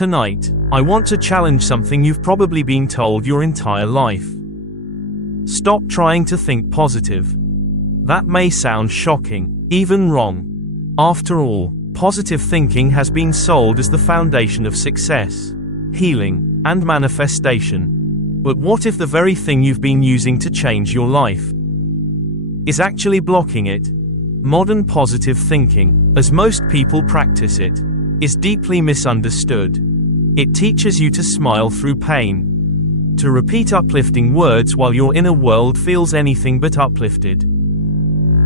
Tonight, I want to challenge something you've probably been told your entire life. Stop trying to think positive. That may sound shocking, even wrong. After all, positive thinking has been sold as the foundation of success, healing, and manifestation. But what if the very thing you've been using to change your life is actually blocking it? Modern positive thinking, as most people practice it, is deeply misunderstood. It teaches you to smile through pain, to repeat uplifting words while your inner world feels anything but uplifted,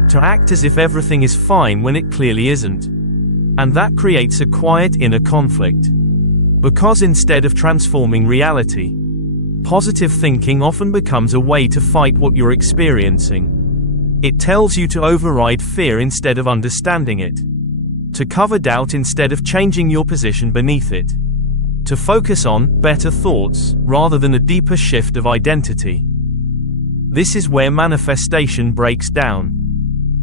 to act as if everything is fine when it clearly isn't. And that creates a quiet inner conflict. Because instead of transforming reality, positive thinking often becomes a way to fight what you're experiencing. It tells you to override fear instead of understanding it, to cover doubt instead of changing your position beneath it, to focus on better thoughts rather than a deeper shift of identity. This is where manifestation breaks down.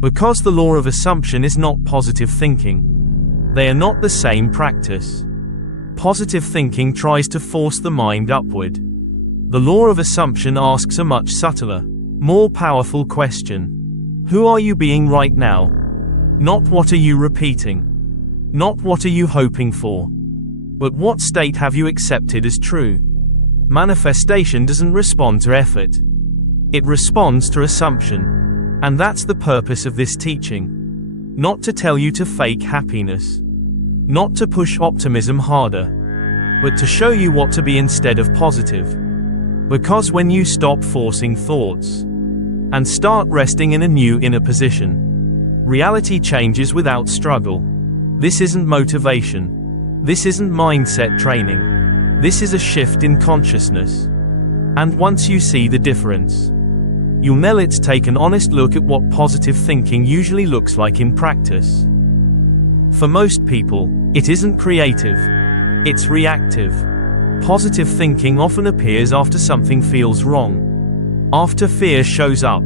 Because the law of assumption is not positive thinking. They are not the same practice. Positive thinking tries to force the mind upward. The law of assumption asks a much subtler, more powerful question. Who are you being right now? Not what are you repeating? Not what are you hoping for? But what state have you accepted as true? Manifestation doesn't respond to effort. It responds to assumption. And that's the purpose of this teaching. Not to tell you to fake happiness. Not to push optimism harder. But to show you what to be instead of positive. Because when you stop forcing thoughts and start resting in a new inner position, reality changes without struggle. This isn't motivation. This isn't mindset training. This is a shift in consciousness. And once you see the difference, you'll know let's take an honest look at what positive thinking usually looks like in practice. For most people, it isn't creative. It's reactive. Positive thinking often appears after something feels wrong. After fear shows up.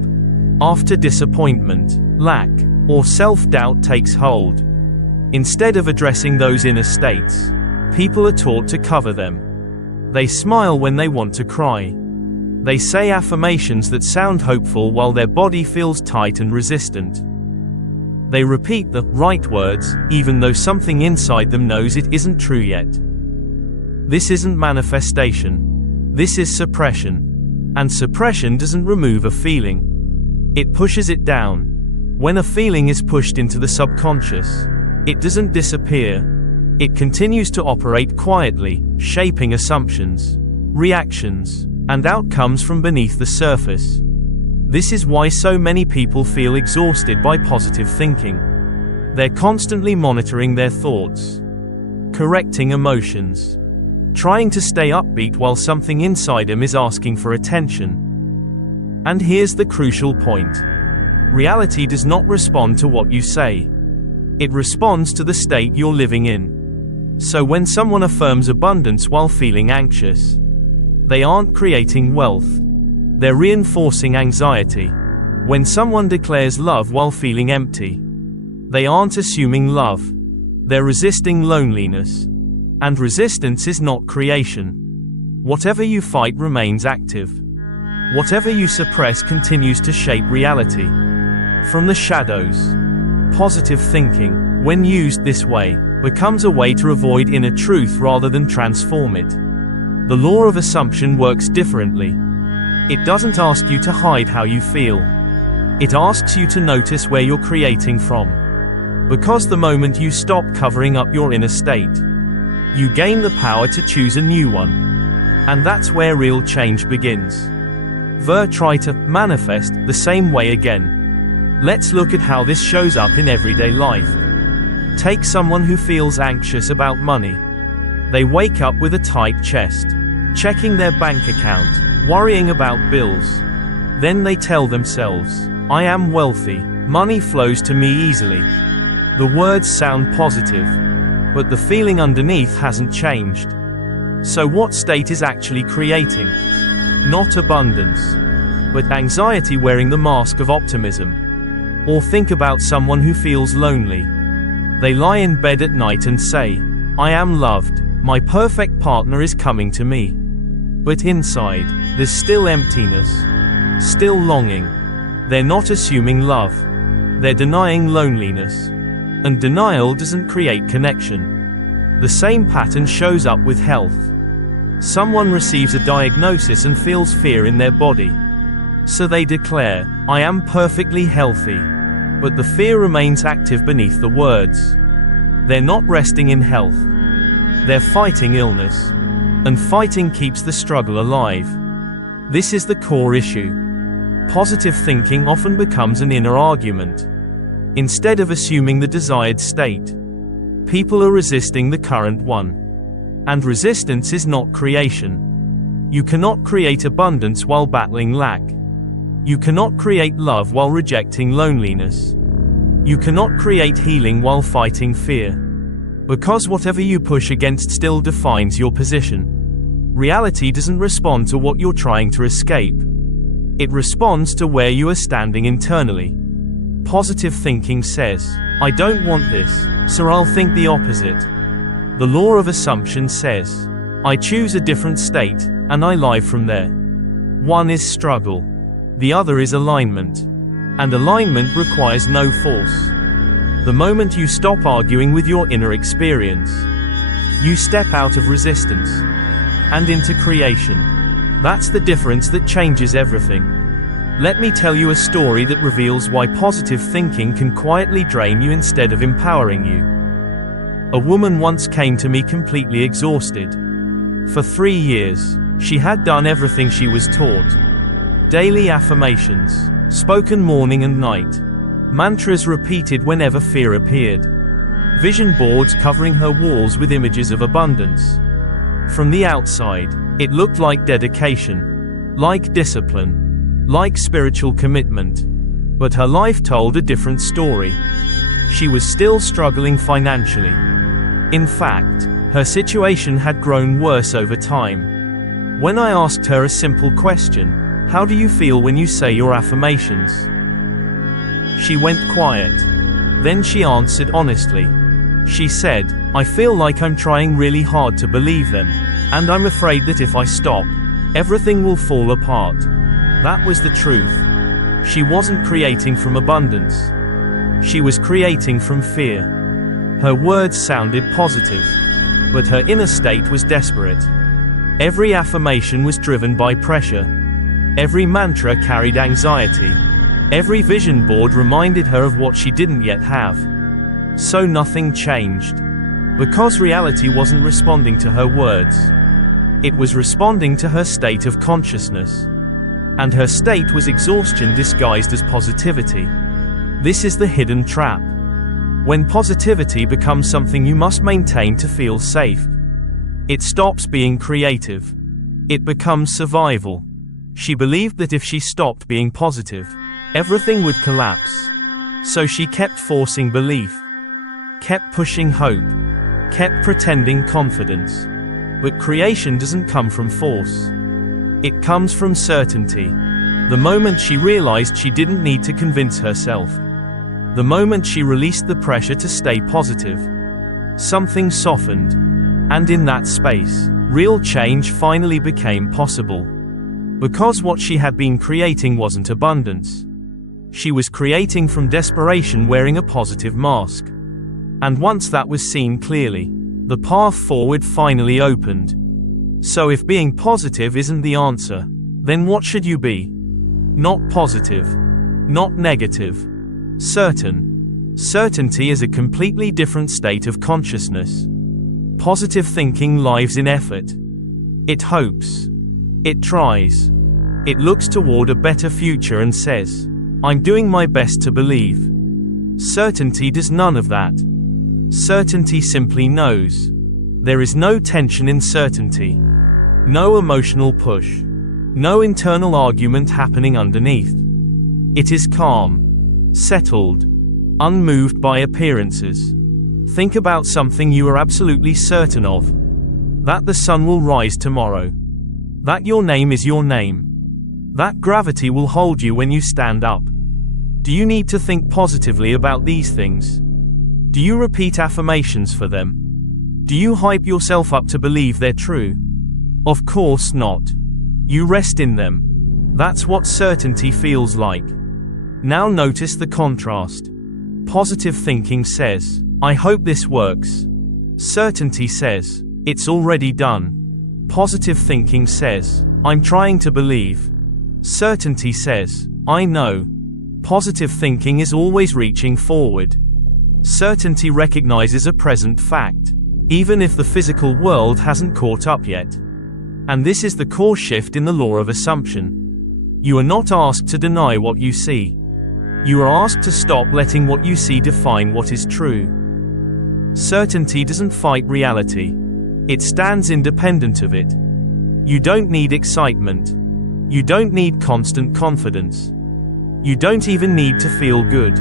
After disappointment, lack, or self-doubt takes hold. Instead of addressing those inner states, people are taught to cover them. They smile when they want to cry. They say affirmations that sound hopeful while their body feels tight and resistant. They repeat the right words, even though something inside them knows it isn't true yet. This isn't manifestation. This is suppression. And suppression doesn't remove a feeling. It pushes it down. When a feeling is pushed into the subconscious, it doesn't disappear. It continues to operate quietly, shaping assumptions, reactions, and outcomes from beneath the surface. This is why so many people feel exhausted by positive thinking. They're constantly monitoring their thoughts, correcting emotions, trying to stay upbeat while something inside them is asking for attention. And here's the crucial point. Reality does not respond to what you say. It responds to the state you're living in. So when someone affirms abundance while feeling anxious, they aren't creating wealth. They're reinforcing anxiety. When someone declares love while feeling empty, they aren't assuming love. They're resisting loneliness. And resistance is not creation. Whatever you fight remains active. Whatever you suppress continues to shape reality. From the shadows. Positive thinking, when used this way, becomes a way to avoid inner truth rather than transform it. The law of assumption works differently. It doesn't ask you to hide how you feel. It asks you to notice where you're creating from. Because the moment you stop covering up your inner state, you gain the power to choose a new one. And that's where real change begins. Try to manifest the same way again. Let's look at how this shows up in everyday life. Take someone who feels anxious about money. They wake up with a tight chest, checking their bank account, worrying about bills. Then they tell themselves, I am wealthy, money flows to me easily. The words sound positive, but the feeling underneath hasn't changed. So what state is actually creating? Not abundance, but anxiety wearing the mask of optimism. Or think about someone who feels lonely. They lie in bed at night and say, I am loved, My perfect partner is coming to me. But inside, there's still emptiness. Still longing. They're not assuming love. They're denying loneliness. And denial doesn't create connection. The same pattern shows up with health. Someone receives a diagnosis and feels fear in their body. So they declare, "I am perfectly healthy." But the fear remains active beneath the words. They're not resting in health. They're fighting illness. And fighting keeps the struggle alive. This is the core issue. Positive thinking often becomes an inner argument. Instead of assuming the desired state, people are resisting the current one. And resistance is not creation. You cannot create abundance while battling lack. You cannot create love while rejecting loneliness. You cannot create healing while fighting fear. Because whatever you push against still defines your position. Reality doesn't respond to what you're trying to escape. It responds to where you are standing internally. Positive thinking says, "I don't want this, so I'll think the opposite." The law of assumption says, "I choose a different state, and I live from there." One is struggle. The other is alignment. And alignment requires no force. The moment you stop arguing with your inner experience, you step out of resistance and into creation. That's the difference that changes everything. Let me tell you a story that reveals why positive thinking can quietly drain you instead of empowering you. A woman once came to me completely exhausted. For 3 years, she had done everything she was taught. Daily affirmations, spoken morning and night. Mantras repeated whenever fear appeared. Vision boards covering her walls with images of abundance. From the outside, it looked like dedication, like discipline, like spiritual commitment. But her life told a different story. She was still struggling financially. In fact, her situation had grown worse over time. When I asked her a simple question, "How do you feel when you say your affirmations?" she went quiet. Then she answered honestly. She said, "I feel like I'm trying really hard to believe them, and I'm afraid that if I stop, everything will fall apart." That was the truth. She wasn't creating from abundance. She was creating from fear. Her words sounded positive, but her inner state was desperate. Every affirmation was driven by pressure. Every mantra carried anxiety. Every vision board reminded her of what she didn't yet have. So nothing changed. Because reality wasn't responding to her words. It was responding to her state of consciousness. And her state was exhaustion disguised as positivity. This is the hidden trap. When positivity becomes something you must maintain to feel safe, it stops being creative. It becomes survival. She believed that if she stopped being positive, everything would collapse. So she kept forcing belief, kept pushing hope, kept pretending confidence. But creation doesn't come from force. It comes from certainty. The moment she realized she didn't need to convince herself. The moment she released the pressure to stay positive. Something softened. And in that space, real change finally became possible. Because what she had been creating wasn't abundance. She was creating from desperation wearing a positive mask. And once that was seen clearly, the path forward finally opened. So if being positive isn't the answer, then what should you be? Not positive. Not negative. Certain. Certainty is a completely different state of consciousness. Positive thinking lives in effort. It hopes. It tries. It looks toward a better future and says, "I'm doing my best to believe." Certainty does none of that. Certainty simply knows. There is no tension in certainty. No emotional push. No internal argument happening underneath. It is calm. Settled. Unmoved by appearances. Think about something you are absolutely certain of. That the sun will rise tomorrow. That your name is your name. That gravity will hold you when you stand up. Do you need to think positively about these things? Do you repeat affirmations for them? Do you hype yourself up to believe they're true? Of course not. You rest in them. That's what certainty feels like. Now notice the contrast. Positive thinking says, I hope this works. Certainty says, it's already done. Positive thinking says, I'm trying to believe. Certainty says, I know. Positive thinking is always reaching forward. Certainty recognizes a present fact, even if the physical world hasn't caught up yet. And this is the core shift in the law of assumption. You are not asked to deny what you see. You are asked to stop letting what you see define what is true. Certainty doesn't fight reality. It stands independent of it. You don't need excitement. You don't need constant confidence. You don't even need to feel good.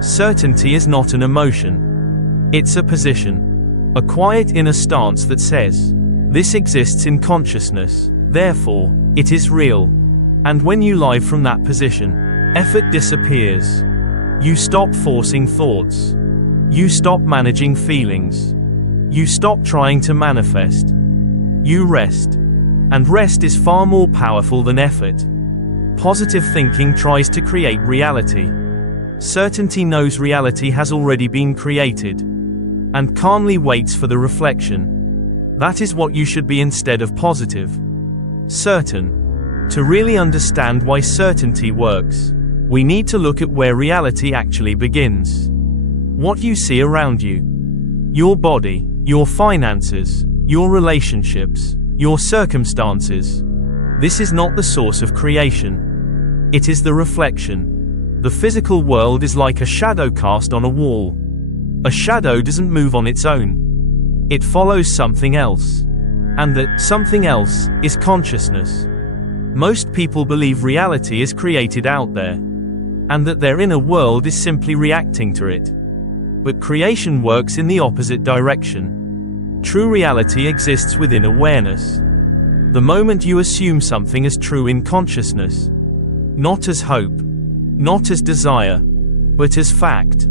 Certainty is not an emotion. It's a position. A quiet inner stance that says, this exists in consciousness, therefore, it is real. And when you live from that position, effort disappears. You stop forcing thoughts. You stop managing feelings. You stop trying to manifest. You rest. And rest is far more powerful than effort. Positive thinking tries to create reality. Certainty knows reality has already been created, and calmly waits for the reflection. That is what you should be instead of positive. Certain. To really understand why certainty works, we need to look at where reality actually begins. What you see around you. Your body, your finances, your relationships, your circumstances. This is not the source of creation. It is the reflection. The physical world is like a shadow cast on a wall. A shadow doesn't move on its own. It follows something else. And that something else is consciousness. Most people believe reality is created out there, and that their inner world is simply reacting to it. But creation works in the opposite direction. True reality exists within awareness. The moment you assume something as true in consciousness, not as hope, not as desire, but as fact,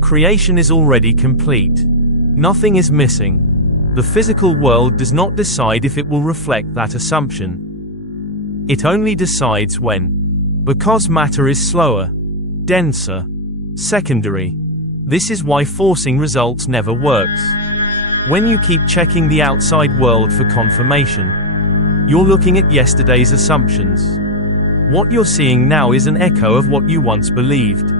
creation is already complete. Nothing is missing. The physical world does not decide if it will reflect that assumption. It only decides when. Because matter is slower, denser, secondary. This is why forcing results never works. When you keep checking the outside world for confirmation, you're looking at yesterday's assumptions. What you're seeing now is an echo of what you once believed.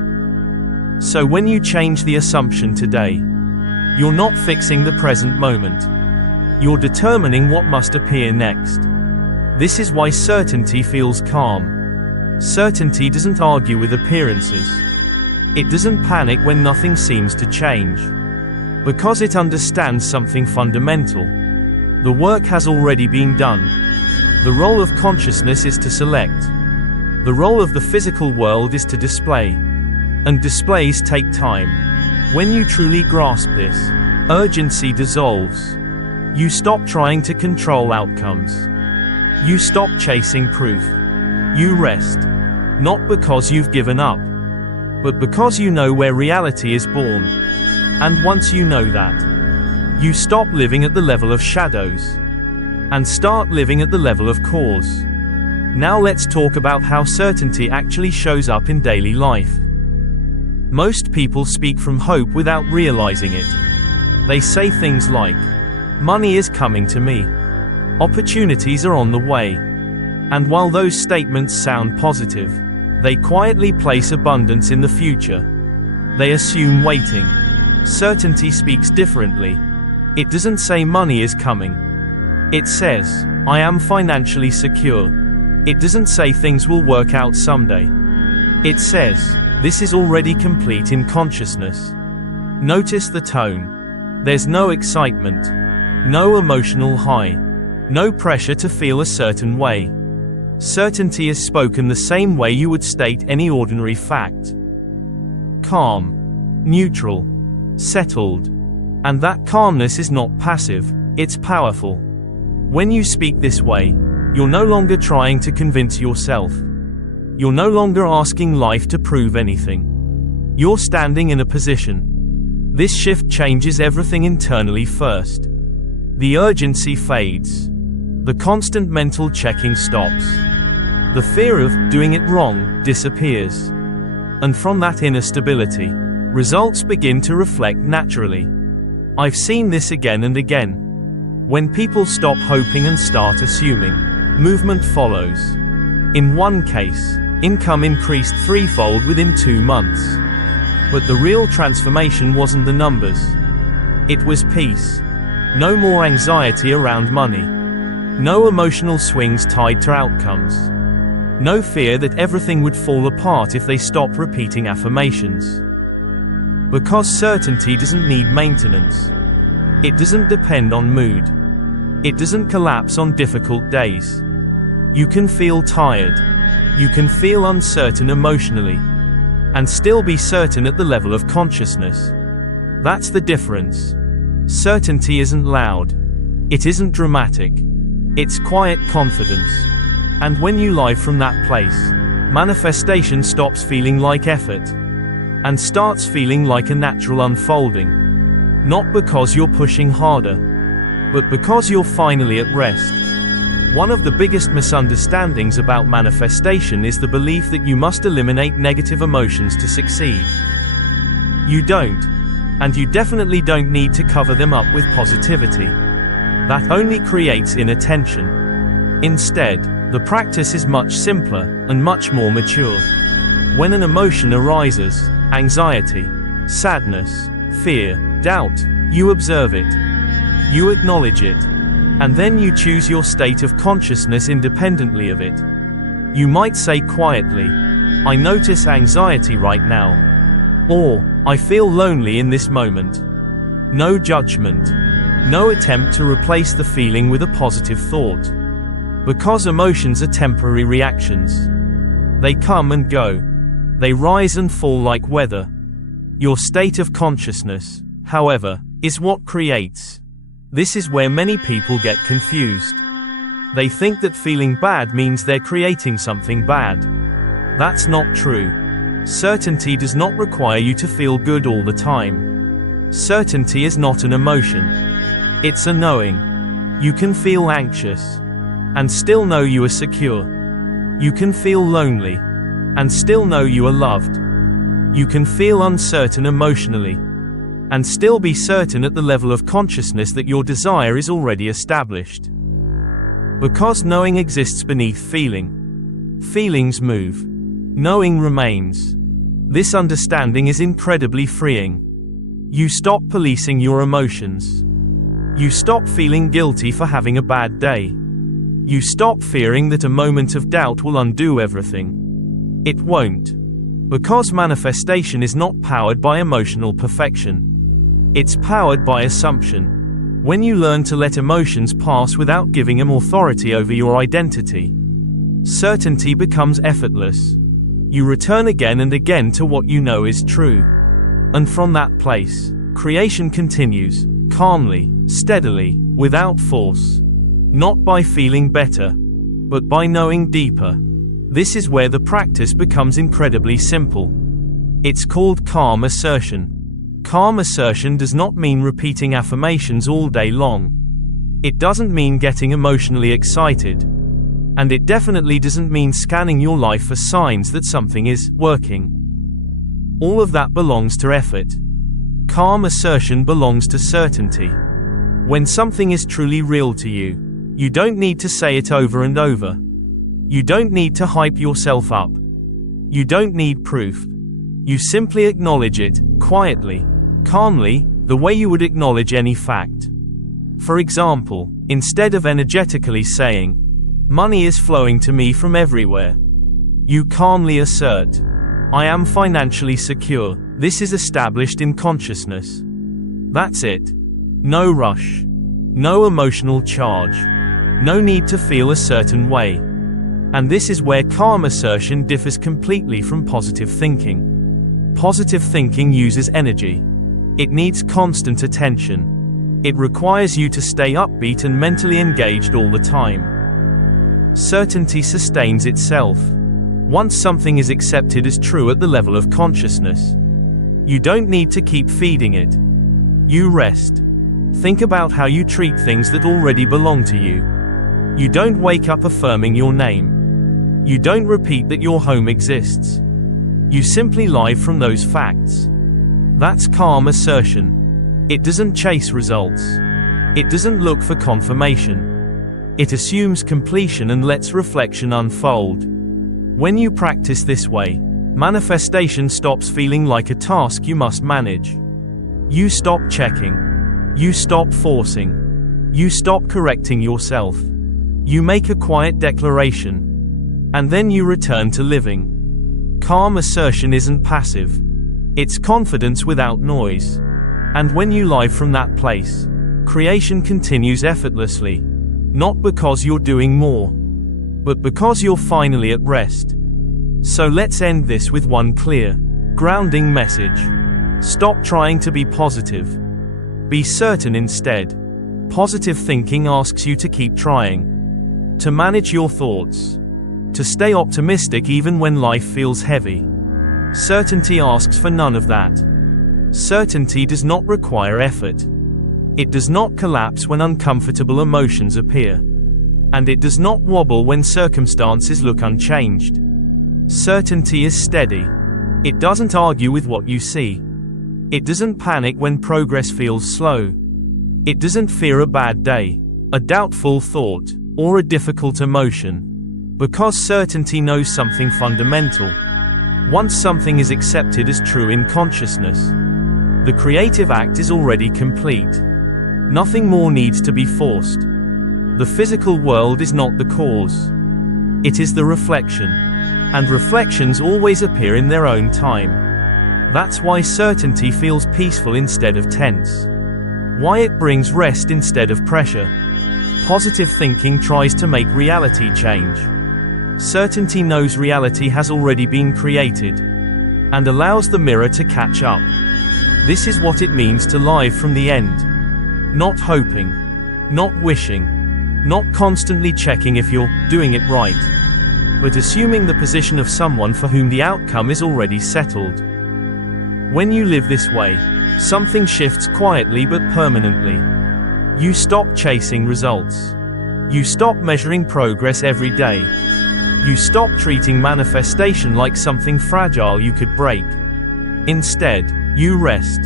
So when you change the assumption today, you're not fixing the present moment. You're determining what must appear next. This is why certainty feels calm. Certainty doesn't argue with appearances. It doesn't panic when nothing seems to change. Because it understands something fundamental. The work has already been done. The role of consciousness is to select. The role of the physical world is to display. And displays take time. When you truly grasp this, urgency dissolves. You stop trying to control outcomes. You stop chasing proof. You rest. Not because you've given up, but because you know where reality is born. And once you know that, you stop living at the level of shadows and start living at the level of cause. Now let's talk about how certainty actually shows up in daily life. Most people speak from hope without realizing it. They say things like, money is coming to me. Opportunities are on the way. And while those statements sound positive, they quietly place abundance in the future. They assume waiting. Certainty speaks differently. It doesn't say money is coming. It says, I am financially secure. It doesn't say things will work out someday. It says, this is already complete in consciousness. Notice the tone. There's no excitement, no emotional high, no pressure to feel a certain way. Certainty is spoken the same way you would state any ordinary fact. Calm, neutral, settled. And that calmness is not passive, it's powerful. When you speak this way, you're no longer trying to convince yourself. You're no longer asking life to prove anything. You're standing in a position This shift changes everything internally first. The urgency fades. The constant mental checking stops. The fear of doing it wrong disappears. And from that inner stability, results begin to reflect naturally. I've seen this again and again. When people stop hoping and start assuming, movement follows. In one case, income increased threefold within 2 months. But the real transformation wasn't the numbers. It was peace. No more anxiety around money. No emotional swings tied to outcomes. No fear that everything would fall apart if they stopped repeating affirmations. Because certainty doesn't need maintenance. It doesn't depend on mood. It doesn't collapse on difficult days. You can feel tired. You can feel uncertain emotionally. And still be certain at the level of consciousness. That's the difference. Certainty isn't loud. It isn't dramatic. It's quiet confidence. And when you live from that place, manifestation stops feeling like effort and starts feeling like a natural unfolding. Not because you're pushing harder, but because you're finally at rest. One of the biggest misunderstandings about manifestation is the belief that you must eliminate negative emotions to succeed. You don't. And you definitely don't need to cover them up with positivity. That only creates inattention. Instead, the practice is much simpler and much more mature. When an emotion arises, anxiety, sadness, fear, doubt, you observe it. You acknowledge it. And then you choose your state of consciousness independently of it. You might say quietly, I notice anxiety right now. Or, I feel lonely in this moment. No judgment. No attempt to replace the feeling with a positive thought. Because emotions are temporary reactions. They come and go. They rise and fall like weather. Your state of consciousness, however, is what creates. This is where many people get confused. They think that feeling bad means they're creating something bad. That's not true. Certainty does not require you to feel good all the time. Certainty is not an emotion. It's a knowing. You can feel anxious and still know you are secure. You can feel lonely and still know you are loved. You can feel uncertain emotionally and still be certain at the level of consciousness that your desire is already established. Because knowing exists beneath feeling. Feelings move. Knowing remains. This understanding is incredibly freeing. You stop policing your emotions. You stop feeling guilty for having a bad day. You stop fearing that a moment of doubt will undo everything. It won't. Because manifestation is not powered by emotional perfection. It's powered by assumption. When you learn to let emotions pass without giving them authority over your identity, certainty becomes effortless. You return again and again to what you know is true. And from that place, creation continues, calmly, steadily, without force. Not by feeling better, but by knowing deeper. This is where the practice becomes incredibly simple. It's called calm assertion. Calm assertion does not mean repeating affirmations all day long. It doesn't mean getting emotionally excited. And it definitely doesn't mean scanning your life for signs that something is working. All of that belongs to effort. Calm assertion belongs to certainty. When something is truly real to you, you don't need to say it over and over. You don't need to hype yourself up. You don't need proof. You simply acknowledge it, quietly, calmly, the way you would acknowledge any fact. For example, instead of energetically saying, money is flowing to me from everywhere, you calmly assert, I am financially secure. This is established in consciousness. That's it. No rush. No emotional charge. No need to feel a certain way. And this is where calm assertion differs completely from positive thinking. Positive thinking uses energy. It needs constant attention. It requires you to stay upbeat and mentally engaged all the time. Certainty sustains itself. Once something is accepted as true at the level of consciousness, you don't need to keep feeding it. You rest. Think about how you treat things that already belong to you. You don't wake up affirming your name. You don't repeat that your home exists. You simply live from those facts. That's calm assertion. It doesn't chase results. It doesn't look for confirmation. It assumes completion and lets reflection unfold. When you practice this way, manifestation stops feeling like a task you must manage. You stop checking. You stop forcing. You stop correcting yourself. You make a quiet declaration. And then you return to living. Calm assertion isn't passive. It's confidence without noise. And when you live from that place, creation continues effortlessly. Not because you're doing more, but because you're finally at rest. So let's end this with one clear, grounding message. Stop trying to be positive. Be certain instead. Positive thinking asks you to keep trying. To manage your thoughts. To stay optimistic even when life feels heavy. Certainty asks for none of that. Certainty does not require effort. It does not collapse when uncomfortable emotions appear. And it does not wobble when circumstances look unchanged. Certainty is steady. It doesn't argue with what you see. It doesn't panic when progress feels slow. It doesn't fear a bad day, a doubtful thought, or a difficult emotion. Because certainty knows something fundamental. Once something is accepted as true in consciousness, the creative act is already complete. Nothing more needs to be forced. The physical world is not the cause. It is the reflection. And reflections always appear in their own time. That's why certainty feels peaceful instead of tense. Why it brings rest instead of pressure. Positive thinking tries to make reality change. Certainty knows reality has already been created, and allows the mirror to catch up. This is what it means to live from the end. Not hoping, not wishing, not constantly checking if you're doing it right, but assuming the position of someone for whom the outcome is already settled. When you live this way, something shifts quietly but permanently. You stop chasing results. You stop measuring progress every day. You stop treating manifestation like something fragile you could break. Instead, you rest.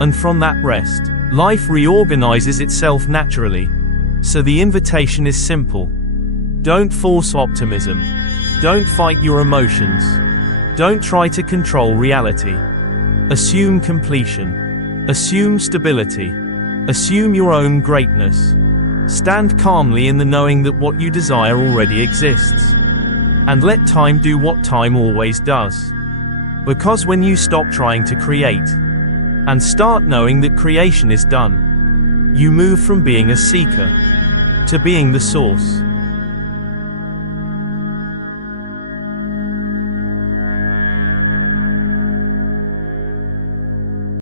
And from that rest, life reorganizes itself naturally. So the invitation is simple. Don't force optimism. Don't fight your emotions. Don't try to control reality. Assume completion. Assume stability. Assume your own greatness. Stand calmly in the knowing that what you desire already exists. And let time do what time always does. Because when you stop trying to create, and start knowing that creation is done, you move from being a seeker to being the source.